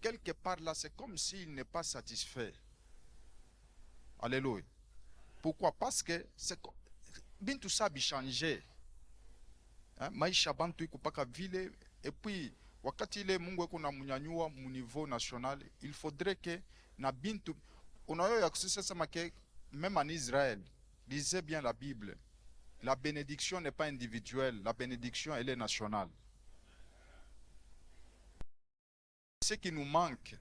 quelque part là, c'est comme s'il n'est pas satisfait. Alléluia. Pourquoi? Parce que bien tout ça a changé. Maisha bantu iko paka vile, et puis wakati ile Mungu eko na munyanyua mu niveau national, il faudrait que na bintu unayo ya kusema sema que même en Israël, lisez bien la Bible. La bénédiction n'est pas individuelle, la bénédiction elle est nationale. Ce qui nous manque,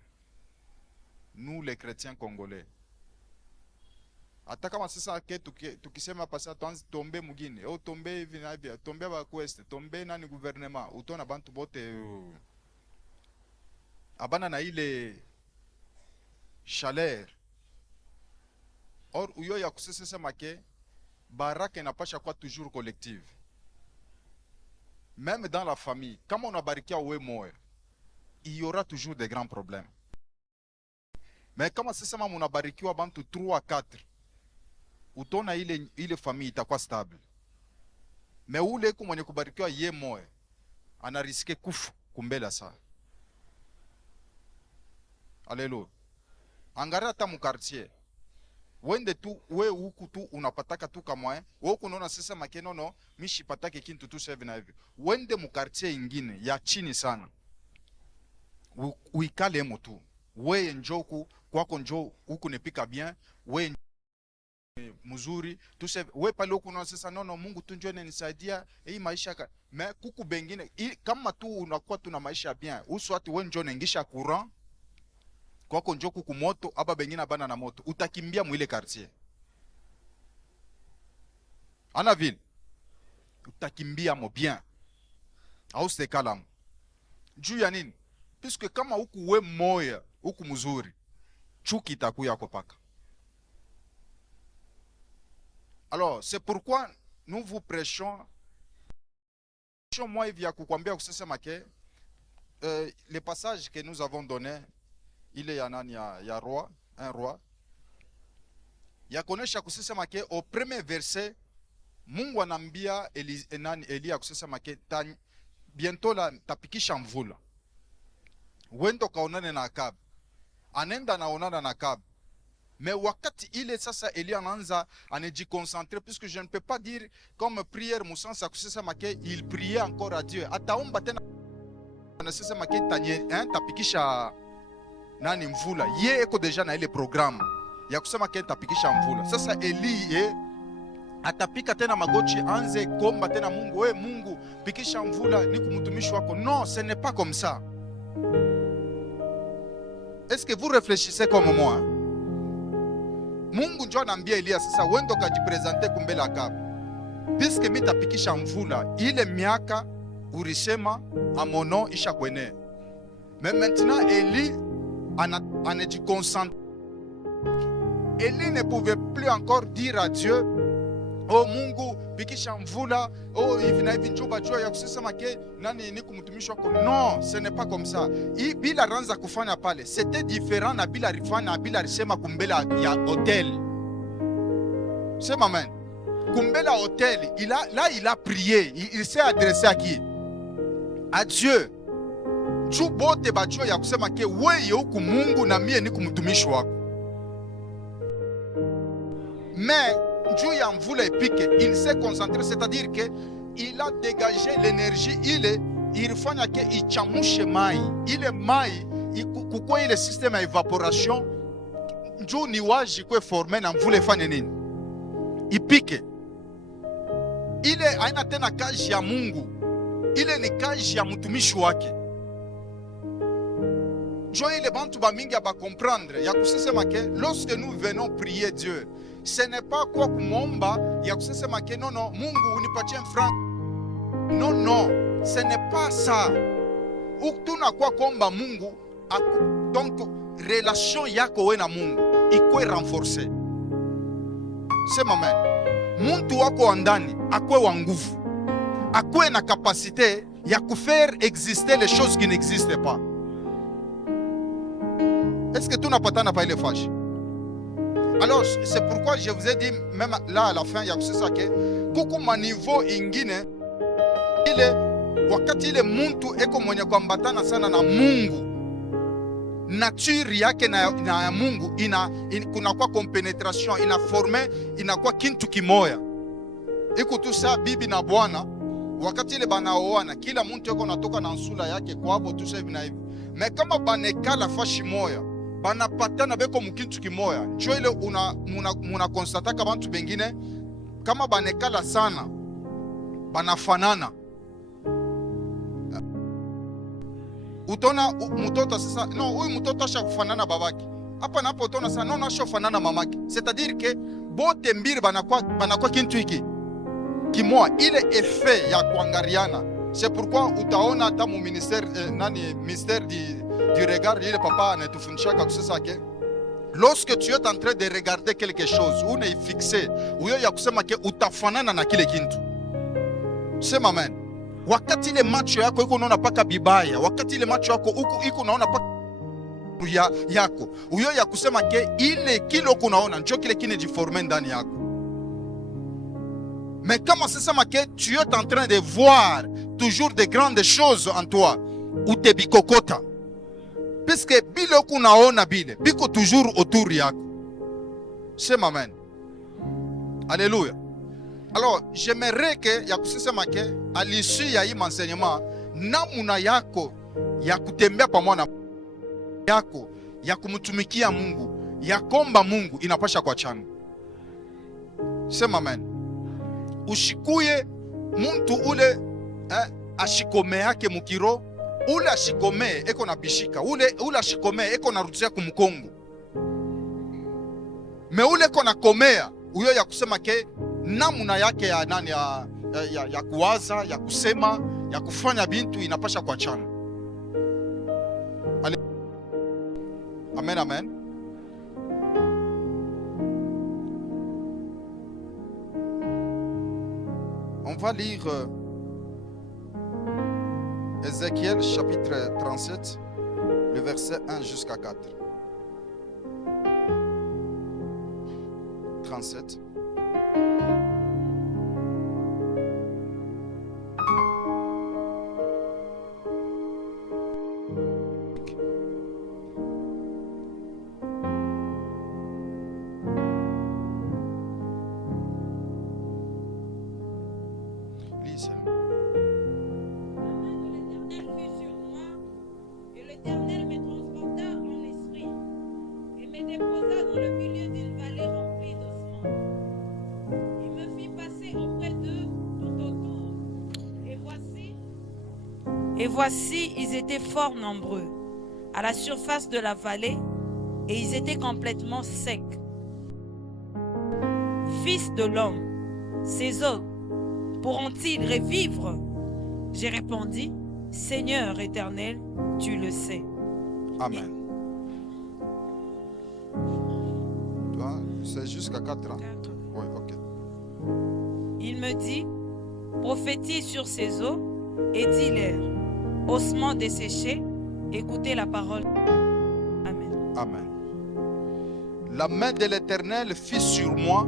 nous les chrétiens congolais, hata kama sasa tukisema pasa tombe mugine au tombe hivi na hivi, tombe ba quest, tombe nani gouvernement, utona bantu bote abana na ile chaleur. Or uyo ya kusese sema ke baraka inapasha kwa toujours collective. Même dans la famille, kama unabarikia wewe moyo, il y aura toujours des grands problèmes. Mais kama sasa mama unabarikiwa bantu 3 à 4, utona ile famille itakuwa stable. Mais ule mwenye kubarikiwa ye moyo ana riske kufu kumbela saa. Alléluia. Angara hata mu quartier, wende tu we huku tu unapataka tu kama wewe unaona sasa makeno no mishi patake kintu tu sasa hivi na hivi. Wende mu quartier ingine ya chini sana, uikale motu we njoku kwako njo huku nepika bien, we mzuri tu sasa we pale huku unaona sasa nono Mungu tu njoo nisaidia hii maisha me kuku bengine kama tu unakuwa tuna maisha bien uswati we njoo nengisha courant kwako njoo kuku moto aba bengine bana na moto utakimbia mwile quartier ana vile utakimbia mo bien au se kalamu juu ya nini? Puisque kama huku we moya huku mzuri chuki itakuya kopaka. Alors c'est pourquoi nous vous prêchons moi hivi ya kukwambia kusema ke les passages que nous avons donné ile ya nani ya roi, un roi ya konesha kusema ke au premier verset Mungu anambia Elia kusema ke bientôt la tapikisha mvula. Wendo kaonane na Akab. Anenda naonana na Akab. Mais wakati ile sasa Elia anaanza anajiconcentrer, puisque je ne peux pas dire comme prière Musansa kusema ke il priait encore à Dieu. Ataomba tena anasema ke tapikisha nani mvula. Ye eko deja na ile programme ya kusema ke tapikisha mvula. Sasa Eli atapika tena magoti anze komba tena Mungu, we Mungu pikisha mvula ni kumtumishi wako. Non, ce n'est pas comme ça. Est-ce que vous réfléchissez comme moi? Mungu njoo anambia Elia sasa wendo kajipresente kumbele Akab. Puisque mimi tapikisha mvula ile miaka urisema amono isha kwene. Mais maintenant Eli anajiconcentre. Eli ne pouvait plus encore dire à Dieu, oh Mungu pikisha mvula, oh hivi na hivi njoba jua ya kusema ke nani ni kumtumishi wako. Non, ce n'est pas comme ça. Bila ranza kufanya pale, c'était différent na bila rifana bila risema kumbela ya hotel. Sema amen. Kumbela hotel, il a prié, il s'est adressé à qui? À Dieu. Juu bote bajua ya kusema ke wewe huku Mungu na mie ni kumtumishi wako. Mais juu ya mvula ipike, il s'est concentré, c'est-à-dire que il a dégagé l'énergie il fanya ke ichamushe mai. Ile mai kukua ile système ya evaporation juu ni waji kwe forme na mvula ifanye nini? Ipike. Ile haina tena kazi ya Mungu. Ile ni kazi ya mtumishi wake. Juu ile bantu ba mingi ba comprendre ya kusema ke lorsque nous venons prier Dieu, ce n'est pas quoi kumomba ya kusema ke non Mungu unipatie franc. Non, ce n'est pas ça. Ukituna kwa komba Mungu donc relation yako we na Mungu ikwe renforcer. Sema amen. Muntu wako wa ndani akwe wa nguvu, akwe na capacité ya kufaire exister les choses qui n'existent pas. Est-ce que tu n'as pas tant parlé fâche? Alors c'est pourquoi je vous ai dit même là à la fin ya kusema ke kuku maniveau ingine ile wakati ile muntu eko mwenye kuambatana sana na Mungu nature yake na ya Mungu kunakuwa compenetration, inaforme, inakuwa kintu kimoya. Iko tu saa bibi na bwana, wakati ile banaoana, kila mtu yuko natoka na nsula yake kwabo tu hivi na hivi. Me kama banekala fashi moya, banapatana beko mkintu kimoya, njo ile muna konstataka bantu bengine kama banekala sana banafanana. Utona mtoto sasa, no, huyu mtoto asha kufanana babake. Hapa napo utona sasa, no, asha kufanana mamake. C'est-à-dire que bote mbili banakuwa kintu hiki kimoja, ile effet ya kuangariana. C'est pourquoi utaona hata mu ministère ministère du regard, ile papa anatufundisha kusema ke lorsque tu es en train de regarder quelque chose, une fixé, uyo ya kusema ke utafanana na kile kintu. Sema amen. Wakati ile macho yako iko unaona paka bibaya, wakati ile macho yako iko unaona paka yako, uyo ya kusema ke ile kilo kunaona ndio kile kine jiforme ndani yako. Mais comment c'est ça que tu es en train de voir toujours de grandes choses en toi, ou te bikokota, puisque bile kunaona bile biko toujours autour yako. Sema amen. Alléluia. Alors, j'aimerais que ya kusema ke à l'issue ya hii enseignement, namuna yako ya kutembea pamoja na yako ya kumtumikia Mungu, ya komba Mungu inapasha kwa chana. Sema amen. Ushikuye muntu ule ashikome yake mukiro, ule ashikome eko na bishika, ule ashikome eko na rudia kumkongo. Me ule eko na komea, uyo ya kusema ke namuna yake ya nani ya kuwaza, ya kusema, ya kufanya bintu inapasha kwa chana. Amen, amen. On va lire Ézéchiel chapitre 37, le verset 1 jusqu'à 4. 37. Et voici, ils étaient fort nombreux à la surface de la vallée, et ils étaient complètement secs. Fils de l'homme, ces eaux pourront-ils revivre? J'ai répondu, Seigneur éternel, tu le sais. Amen. C'est jusqu'à 4 ans. Oui, ok. Il me dit, prophétise sur ces eaux et dis-leur, ossements desséchés, écoutez la parole. Amen. Amen. La main de l'Éternel fut sur moi,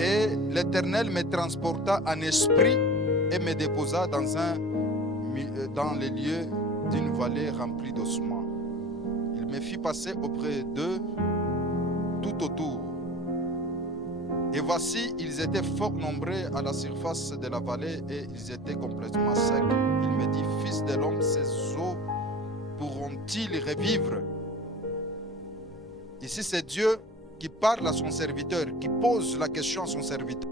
et l'Éternel me transporta en esprit et me déposa dans les lieux d'une vallée remplie d'ossements. Il me fit passer auprès d'eux tout autour. Et voici, ils étaient fort nombreux à la surface de la vallée, et ils étaient complètement secs. Il me dit, fils de l'homme, ces eaux pourront-ils revivre? Ici, c'est Dieu qui parle à son serviteur, qui pose la question à son serviteur.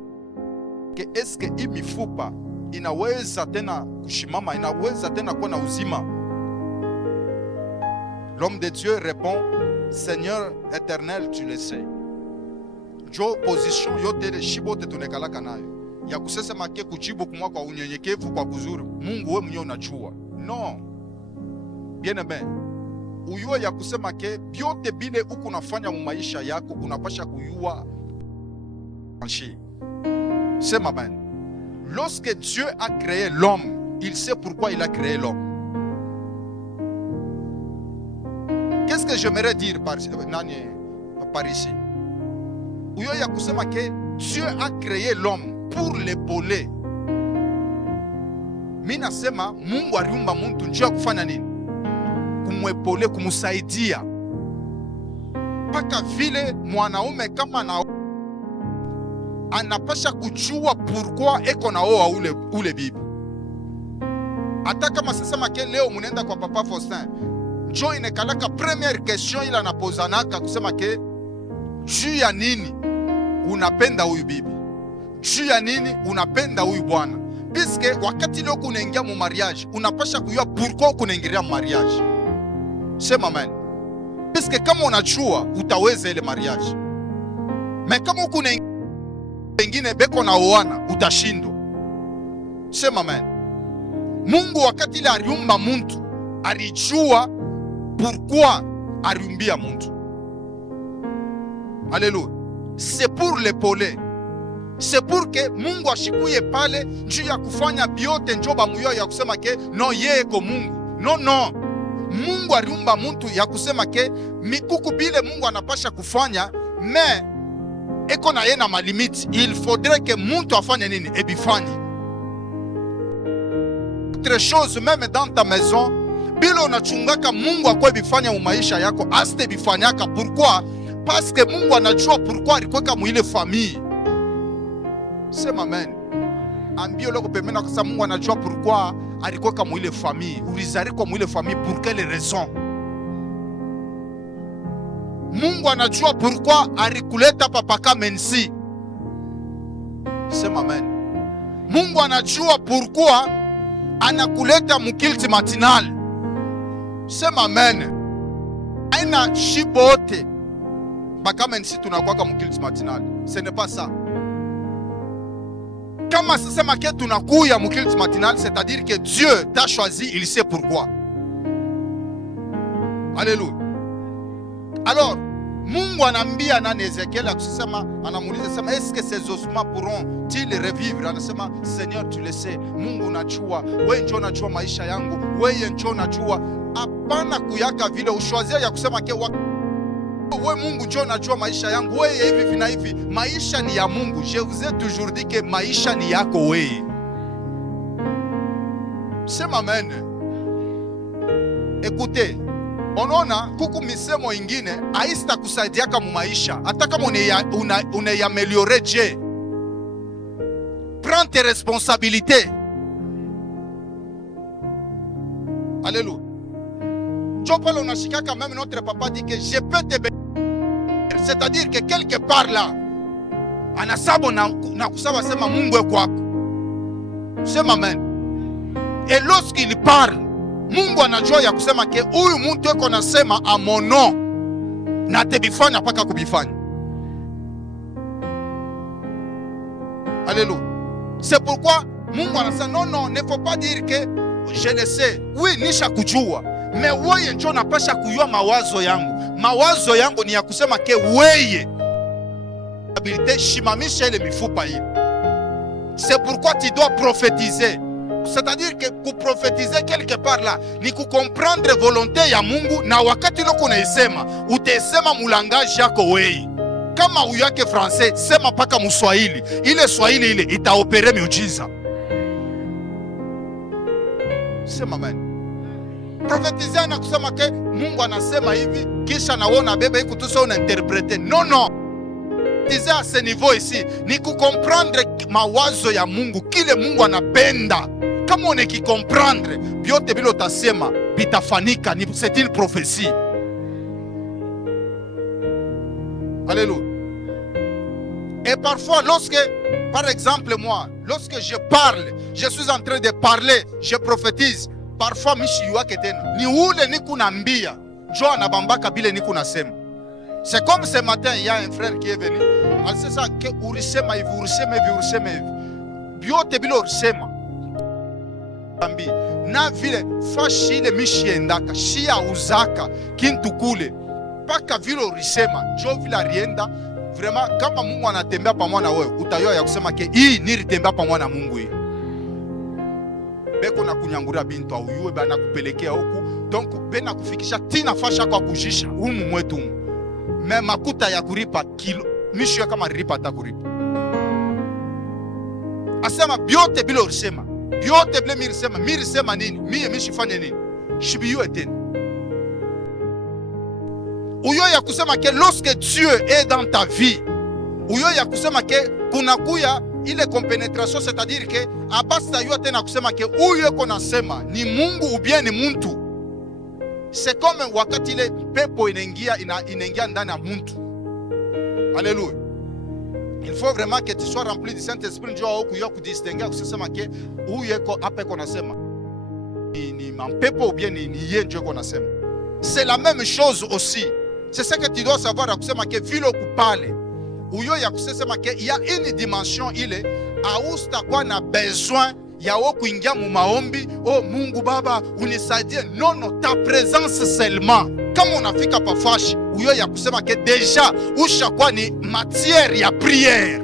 Que est-ce qu'il me faut pas? Inaweza tena kushimama, inaweza tena kuwa na uzima? L'homme de Dieu répond, Seigneur éternel, tu le sais. Jo position yote shibote tunekalaka nayo ya kusema ke kujibu kumwa kwa unyenyekevu, kwa kuzuri. Mungu wewe mwenyewe unajua. No. Bien aimé. Uyua ya kusema ke byote bile uko nafanya mu maisha yako unapasha kuyua. Sema amen. Lorsque Dieu a créé l'homme, il sait pourquoi il a créé l'homme. Qu'est-ce que j'aimerais dire par ici? Uyo ya kusema ke Dieu a créé l'homme pour l'épauler. Mina sema Mungu aliumba mtu njia kufanya nini? kumwepole, kumusaidia. Paka vile mwanaume kama na anapasha kujua pourquoi eko na oa ule bibi. Hata kama sasema ke leo munenda kwa Papa Faustin, njo inekalaka première question ila napozanaka kusema ke juu ya nini unapenda huyu bibi, juu ya nini unapenda huyu bwana. Piske wakati leo kunaingia mu mariage, unapasha kujua pourquoi kunaingilia mu mariage. Sema amen. Piske kama unajua utaweza ile mariage. Mais kama kuna wengine beko na oana utashindwa. Sema amen. Mungu wakati ile aliumba mtu, alijua pourquoi aliumbia mtu. Alléluia. C'est pour l'épauler. C'est pour que Mungu ashikuye pale njuu ya kufanya biote njoba muyo ya kusema ke no yeye ko Mungu. No. Mungu aliumba mtu ya kusema ke mikuku bile Mungu anapasha kufanya, mais eko na yena malimiti. Il faudrait que mtu afanye nini? Ebifanye. Autre chose, même dans ta maison, bila unachungaka Mungu akwe bifanya mu maisha yako, asite bifanyaka. Pourquoi? Parce que Mungu anajua pourquoi alikweka mu ile famille. Sema amen. Ambio loko pemena kwa sababu Mungu anajua pourquoi alikweka mu ile famille. Ulizarikwa mu ile famille pour quelle raison? Mungu anajua pourquoi alikuleta papa Mensi. Sema amen. Mungu anajua pourquoi anakuleta mukilti matinal. Sema amen. Aina shibote papa Mensi tunakuwa mukilti matinal. Ce n'est pas ça. Kama sisema ke tunakuya mukilti matinal, c'est-à-dire que Dieu t'a choisi, il sait pourquoi. Alléluia. Alors, Mungu anambia nani Ezekiel akusema, anamuuliza sema, est-ce que ces ossements pourront-ils revivre? Anasema, Seigneur tu le sais. Mungu unajua, wewe njoo unajua maisha yangu, wewe njoo unajua. Hapana kuyaka vile ushwazia ya kusema ke wewe Mungu njoo unajua maisha yangu, wewe hivi na hivi. Maisha ni ya Mungu. Je vous ai toujours dit que maisha ni yako wewe. Sema amen. Écoutez, onaona kuku misemo ingine haista kusaidiaka mu maisha. Hata kama unaiameliore je. Prends tes responsabilités. Alléluia. Njo pale unashikaka même notre papa dit que je peux te bénir. C'est-à-dire que quelque part là anasabo na kusaba sema Mungu eko kwako. Sema amen. Et lorsqu'il parle, Mungu anajua ya kusema ke huyu mtu eko nasema a mon nom na tebifanya paka kubifanya. Alléluia. C'est pourquoi Mungu anasema non, ne faut pas dire que je le sais. Oui, nisha kujua. Mais wewe njoo napasha kujua mawazo yangu. Mawazo yangu ni ya kusema ke wewe habilité shimamisha ile mifupa hii. C'est pourquoi tu dois prophétiser. C'est-à-dire que pour prophétiser quelque part là ni kukomprendre volonté ya Mungu, na wakati loko unaisema utesema mulangage yako wewe. Kama uyake français sema paka muswahili. Ile swahili ile itaopere miujiza. Sema amen. Prophétiser na kusema ke Mungu anasema hivi kisha naona bebe iko tu una interpréter. Non. Prophétiser à ce niveau ici ni kukomprendre mawazo ya Mungu, kile Mungu anapenda. Kama unekikomprendre biote bilo tasema bitafanika, c'est une prophétie. Alléluia. Et parfois lorsque, par exemple moi, lorsque je parle, je suis en train de parler, je prophétise. Parfois mishi wake tena ni ule niku nambia jo anabambaka bile niku nasema. C'est comme ce matin, il y a un frère qui est venu. C'est ça que urisema hivi, urisema hivi. Biote bilo urisema. Na vile fashi ile mishi endaka, shia uzaka kintu kule. Paka vile urisema, jo vile arienda. Vraiment kama Mungu anatembea pamoja na wewe, utayoa ya kusema ke hii nilitembea pamoja na Mungu hii. Beko na kunyangura bintu au yuwe bana kupelekea huku. Donc bena kufikisha tina fasha kwa kujisha humu mwetu humu. Me makuta ya kuripa kilo mishu ya kama ripa hata kuripa. Asema biote bilo urisema. Biote bile mirisema nini? Miye mishifanye nini? Shibiyue tena. Uyo ya kusema ke lorsque Dieu est dans ta vie, uyo ya kusema ke kunakuya ile compenetration, c'est-à-dire que abasta yo tena kusema ke uyo konasema ni Mungu ou bien ni muntu. C'est comme wakati ile pepo inaingia ndani ya muntu. Alléluia. Il faut vraiment que tu sois rempli du Saint-Esprit ndio au kudistinguer kusema ke uyo ko ape konasema ni mampepo ou bien ni yeye ndio konasema. C'est la même chose aussi. C'est ça que tu dois savoir kusema ke vilo kupale. Uyo ya kusema ke il y a une dimension ile austa kwa na besoin ya kuingia mu maombi, oh Mungu Baba unisaidie. Non, non, ta présence seulement. Kama unafika pafashi, uyo ya kusema ke deja usha kwa ni matière ya prière.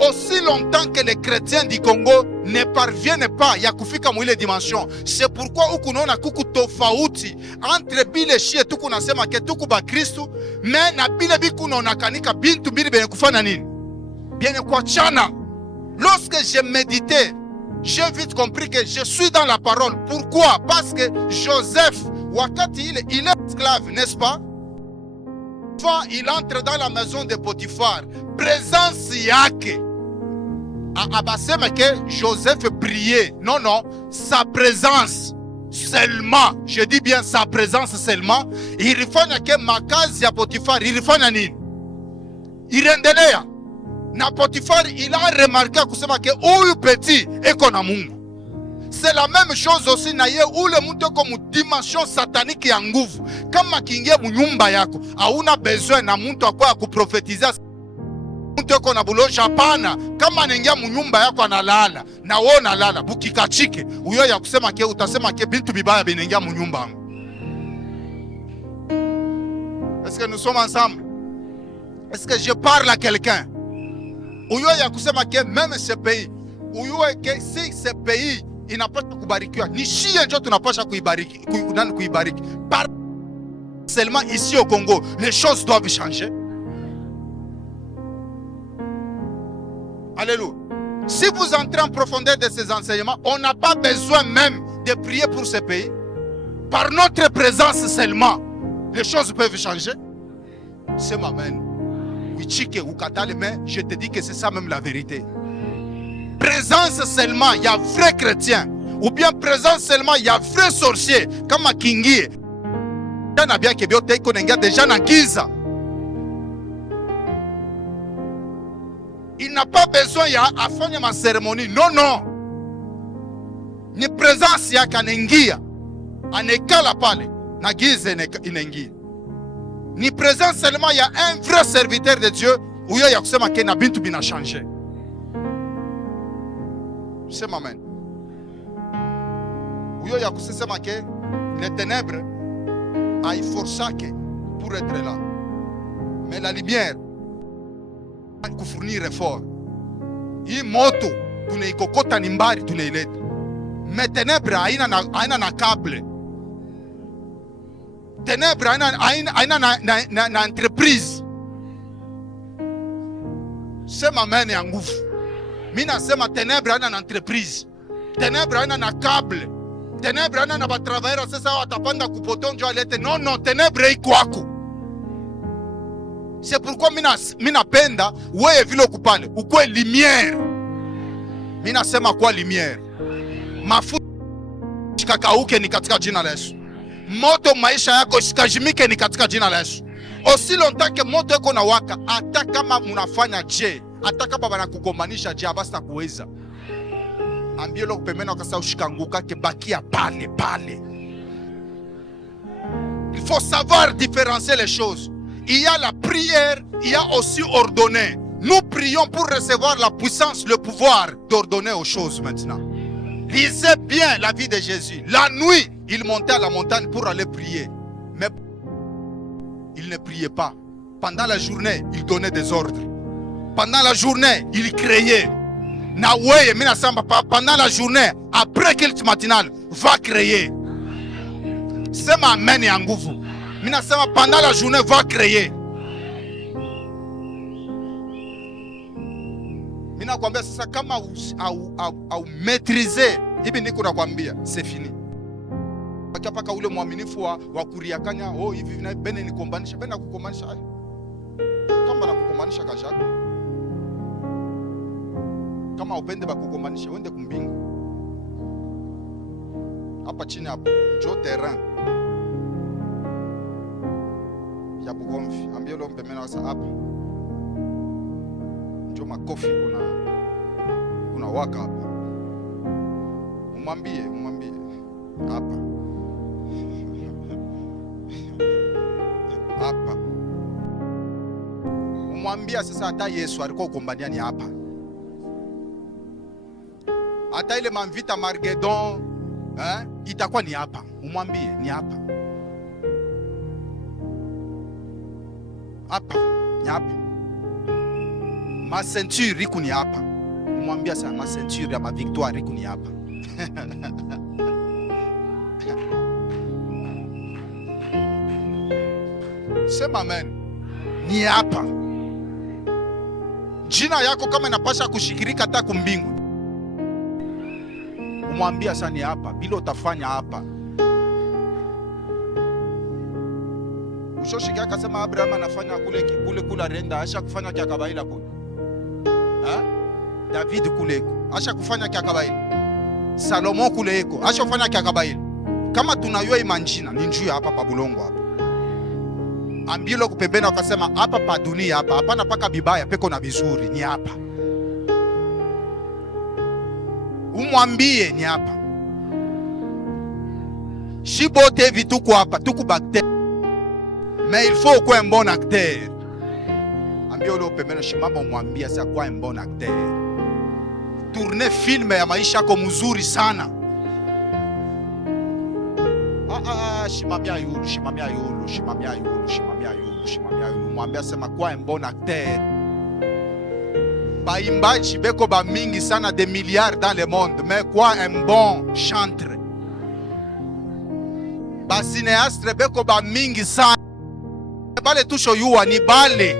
Aussi longtemps que les chrétiens du Congo ne parviennent pas ya kufika mwile dimension, c'est pourquoi ukunaona kuku tofauti entre bile shie tuku nasema ke tuku ba Kristu, mais na bile biku naonakanika bintu mbili benye kufana nini? Bien kwa chana. Lorsque j'ai médité, j'ai vite compris que je suis dans la parole. Pourquoi? Parce que Joseph, wakati il est esclave, n'est-ce pas? Quand il entre dans la maison de Potiphar, présence yake abasema que Joseph priait. Non, non, sa présence seulement, je dis bien sa présence seulement, ilifanya ke makazi ya Potiphar ilifanya nini? Irendelea. Na Potiphar il a remarqué kusema ke huyu petit eko na Mungu. C'est la même chose aussi na ye ule mtu eko mu dimension satanique ya nguvu. Kama kiingia mu nyumba yako, hauna besoin na mtu akwa kuprofetiza. Mtu eko na bulosha hapana. Kama anaingia mu nyumba yako analala, na wewe unalala, bukikachike, uyo ya kusema ke utasema ke bintu bibaya binaingia mu nyumba yangu. Est-ce que nous sommes ensemble? Est-ce que je parle à quelqu'un? Uyo ya kusema ke même ce pays, uyo ke si ce pays inapasha kubarikiwa, ni shie ndio tunapasha kuibariki, kuibariki. Par seulement ici au Congo, les choses doivent changer. Alléluia. Si vous entrez en profondeur de ces enseignements, on n'a pas besoin même de prier pour ce pays. Par notre présence seulement, les choses peuvent changer. C'est ma main. Wichike ou katale, mais je te dis que c'est ça même la vérité. Présence seulement, il y a vrai chrétien. Ou bien présence seulement, il y a vrai sorcier. Comme à Kingi. Déjà na giza. Il n'a pas besoin de faire ma cérémonie. Non, non. Ni présence ya kanengia. Anekala pale. Na giza inengia. Ni présence seulement, il y a un vrai serviteur de Dieu. Où il y a kusema ke na bintu bina changé. C'est ma main. Où il y a kusema ke les ténèbres a forcé pour être là. Mais la lumière kufournir effort. Hii moto tunaikokota ni mbali tunaileta. Mais ténèbres haina na câble. Ténèbres haina na entreprise. Sema mene ya nguvu. Mimi nasema ténèbres haina na entreprise. Ténèbres haina na câble. Ténèbres haina na batravailleur sasa watapanda kupoton ndio alete. Non, non, ténèbres iko kwako. C'est pourquoi mina penda wewe vile ukupale ukwe lumière. Mina sema kwa lumière. Mafuta shikakauke ni katika jina la Yesu. Moto maisha yako shikajimike ni katika jina la Yesu. Aussi longtemps que moto yako na waka, hata kama mnafanya je, hata kama banakugombanisha je, basta kuweza. Ambie lo pembeni wakasa ushikanguka ke bakia pale pale. Il faut savoir différencier les choses. Il y a la prière, il y a aussi ordonner. Nous prions pour recevoir la puissance, le pouvoir d'ordonner aux choses maintenant. Lisez bien la vie de Jésus. La nuit, il montait à la montagne pour aller prier. Mais il ne priait pas. Pendant la journée, il donnait des ordres. Pendant la journée, il créait. Pendant la journée, après culte matinal, va créer. C'est ma main et en nguvu. Pendant la journée, va créer. Minakwambia sasa kama au maîtriser, hivi niko nakwambia, c'est fini. Anabakia paka ule mwaminifu wa kuriakanya, oh hivi na bene nikombanisha, bene kukombanisha. Kama na kukombanisha kashaka. Kama upende bakukombanisha, wende kumbingu. Hapa chini hapo, njo terrain ya Bugomvi. Ambia ule mpemena wasa hapa. Njo makofi kuna waka hapa. Umwambie hapa. Hapa. Umwambia sasa hata Yesu alikuwa ukombania ni hapa. Hata ile manvita Margedon, itakuwa ni hapa. Umwambie ni hapa. Hapa, ni hapa. Ma ceinture iko ni hapa. Umwambia sasa ma ceinture ya ma victoire iko ni hapa. Sema amen. Ni hapa. Jina yako kama inapasha kushikirika hata kumbingu. Umwambia sasa ni hapa, bila utafanya hapa. Ushoshikia akasema Abraham anafanya kule renda, asha kufanya kia kabaila kule. David kule asha kufanya kia kabaila. Salomo kule eko asha kufanya kia kabaila. Kama tunayua imanjina ni njuu hapa pa bulongo hapa. Ambilo kupembena wakasema hapa pa dunia hapa, hapana paka bibaya peko na vizuri, ni hapa. Umwambie ni hapa. Shibote vituko hapa, tuku bakter. Mais il faut quoi un bon acteur. Ambio ule upembena shimama umwambia sa kwa un bon acteur. Tourner film ya maisha yako mzuri sana. Shimamia yulu. Mwambia sema kwa un bon acteur. Baimbaji beko ba mingi sana des milliards dans le monde, mais quoi un bon chanteur. Ba cinéaste beko ba mingi sana. Bale tusho yuwa ni bale.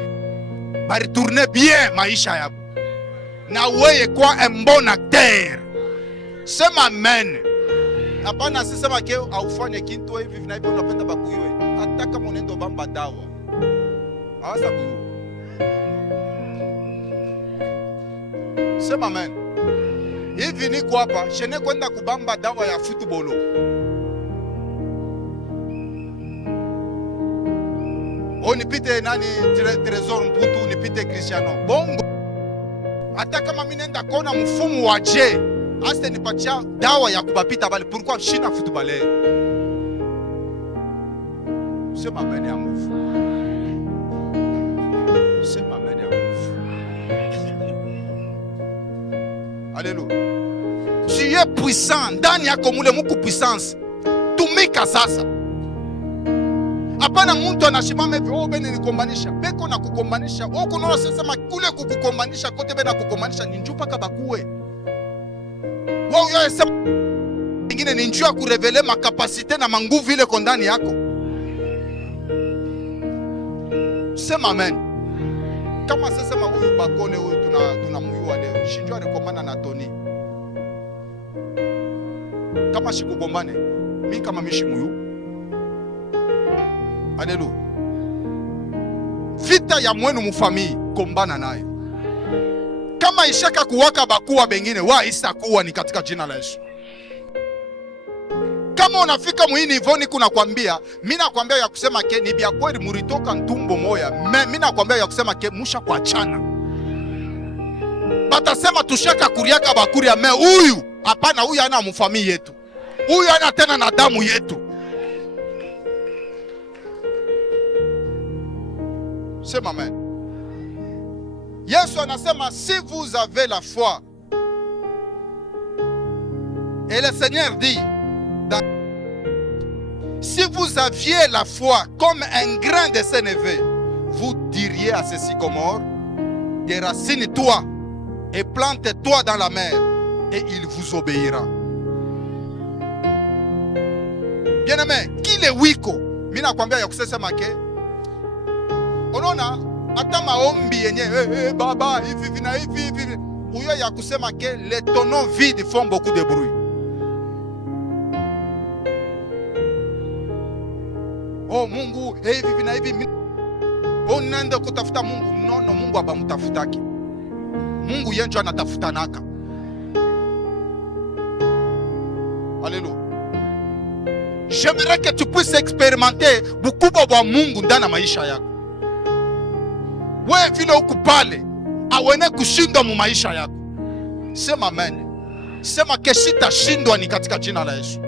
Bari tourner bien maisha yako. Na weye kwa un bon acteur. Sema amen. Hapana sisema ke aufanye kintu hivi na hivi unapenda bakuywe. Hata kama unaenda bamba dawa. Hawasa kuywe. Sema amen. Hivi niko hapa, shene kwenda kubamba dawa ya football. Nipite nani Trezor Mputu, nipite Cristiano Bongo. Hata kama mimi nenda kona mfumu wa je, aste nipatia dawa ya kubapita bale. Pourquoi shina footballer? Sema amen ya mfu. Sema amen ya mfu. Alléluia. Tu es puissant, ndani yako mule muku puissance. Tumika sasa. Hapana mtu anashimama hivi, oh bene nikombanisha. Beko na kukombanisha. Oh kunaona sasa kule kukukombanisha kote bena kukombanisha ni njuu paka bakue. Wao yeye sema ingine ni njuu ya kurevele makapasite na manguvu ile kondani yako. Sema amen. Kama sasa huyu bakole huyu tunamuyua leo. Shinjua rekomanda na Tony. Kama shikugombane, mimi kama mishi muyu. Haleluya. Vita ya mwenu mufamii kombana nayo. Kama ishaka kuwaka bakuwa bengine wa isakuwa ni katika jina la Yesu. Kama unafika muhini ivoni kuna kwambia, mimi nakwambia ya kusema ke ni bia kweli muritoka ntumbo moya. Mimi nakwambia ya kusema ke musha kuachana. Batasema tushaka kuriaka bakuri ya me huyu. Hapana, huyu ana mufamii yetu. Huyu ana tena na damu yetu. Sema amen. Yesu anasema si vous avez la foi. Et le Seigneur dit si vous aviez la foi comme un grain de sénévé, vous diriez à ce sycomore, déracine-toi et plante-toi dans la mer, et il vous obéira. Bien-aimé, qui le wiko? Mina kwambia ya kusema ke unaona hata maombi yenye baba hivi na hivi uyo ya kusema ke les tonneaux vides font beaucoup de bruit. oh Mungu hivi na hivi, unaenda kutafuta Mungu. No, Mungu abamutafutaki. Mungu yeye ndio anatafutanaka. Alléluia. J'aimerais que tu puisses expérimenter bukubwa bwa Mungu ndani ya maisha yako. Wewe vile uko pale, awene kushindwa mu maisha yako. Sema amen. Sema kesita shindwa ni katika jina la Yesu.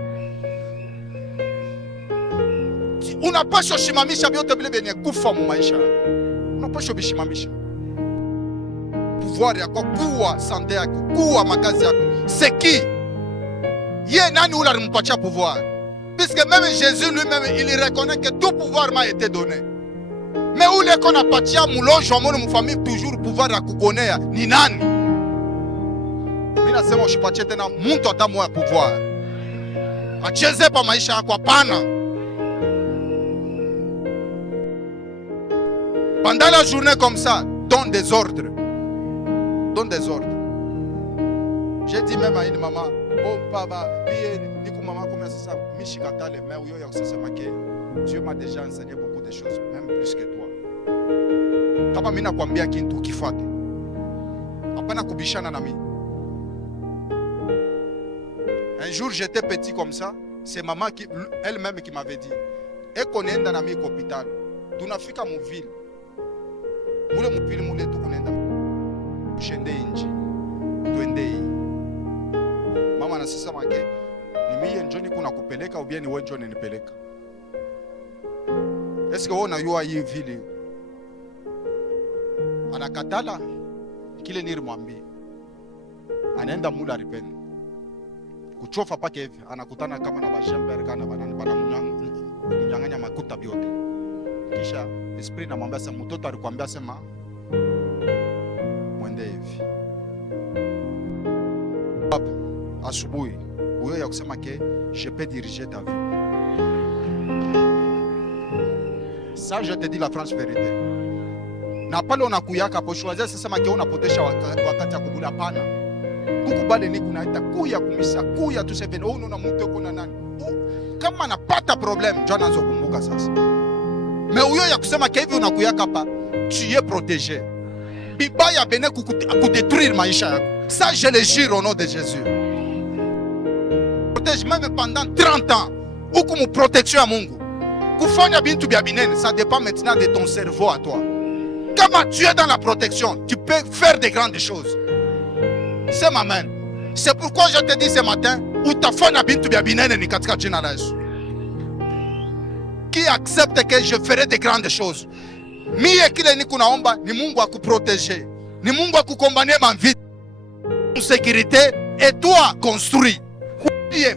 Unapaswa shimamisha vyote vile vyenye kufa mu maisha yako. Unapaswa bishimamisha. Pouvoir yako, kuwa sante yako, kuwa makazi yako. C'est qui? Ye nani ula alimpatia pouvoir? Puisque même Jésus lui-même, il reconnaît que tout pouvoir m'a été donné. Mais où est qu'on a pâti à mouloge, mon famille, toujours pouvoir à kukonea, ni nani? Mina sema ushipatie tena mtu atamu ya pouvoir. Acheze pa maisha yako hapana. Pendant la journée comme ça, donne des ordres. Donne des ordres. J'ai dit même à une maman, oh papa, maman comme ça, Mishikata les mains, Dieu m'a déjà enseigné beaucoup de choses, même plus que toi. Kama mimi nakwambia kitu kifuate. Hapana kubishana na mimi. Un jour j'étais petit comme ça, c'est maman qui elle-même qui m'avait dit, et qu'on est dans un hôpital, tunafika mu ville. Mule mupili mule tukunenda. Shende inji. Twende. Mama anasema make ni mimi njoni kuna kupeleka au bien ni wewe njoni nipeleka. Est-ce que ona yua hii vile? Anakatala kile nilimwambia. Anaenda mula ripeni. Kuchofa pake hivi anakutana kama na bashember kana bana mnyang'anya makuta biote. Kisha esprit namwambia sema mtoto alikwambia sema mwende hivi. Asubuhi huyo ya kusema ke je peux diriger ta vie. Ça je te dis la franche vérité. Na pale unakuyaka hapo choisir sasa ke unapotesha wakati ya kubula pana. Kukubali ni kunaita kuya kumisa kuya tu seven ono na mtu kuna nani. Kama napata problem ndio anaanza kumbuka sasa. Mais huyo ya kusema ke hivi unakuyaka hapa tu es protégé. Bibaya bene kudétruire maisha yako. Ça je le jure au nom de Jésus. Protège même pendant 30 ans. Huku mu protection ya Mungu. Kufanya bintu bya binene, ça dépend maintenant de ton cerveau à toi. Quand tu es dans la protection, tu peux faire de grandes choses. C'est ma main. C'est pourquoi je te dis ce matin, utafanya bintu bya binene ni katika jina la Yesu. Qui accepte que je ferai de grandes choses. Mie kile ni kunaomba ni Mungu akuprotéger. Ni Mungu akukombanie ma vie. Sécurité et toi construis.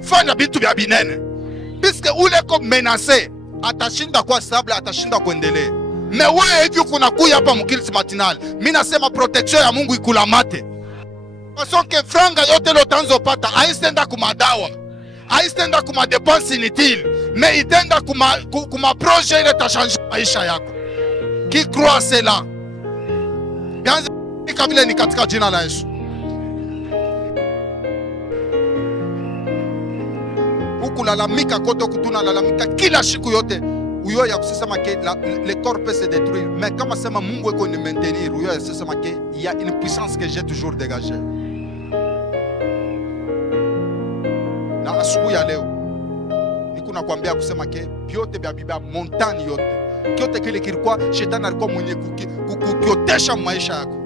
Fanya bintu bya binene. Puisque ule comme menacé, atashinda kwa stable, atashinda kuendelea. Mais wewe hivi kuna kuya hapa mkilisi matinal. Mimi nasema protection ya Mungu ikulamate. Parce que franga yote lotanzo pata, haistenda kumadawa. Haistenda kuma dépense inutile, mais itenda kuma projet ile tashanji maisha yako. Qui croit cela? Yanza kabila ni katika jina la Yesu. Ukulalamika kote kutuna lalamika kila siku yote. Uyo ya kusema que le corps peut se détruire, mais kama sema Mungu eko ni maintenir, uyo ya kusema que il y a une puissance que j'ai toujours dégagée. Na asubuhi ya leo niko nakwambia kusema ke vyote vya Biblia montagne yote kyote kile kilikuwa shetani alikuwa mwenye kukiotesha maisha yako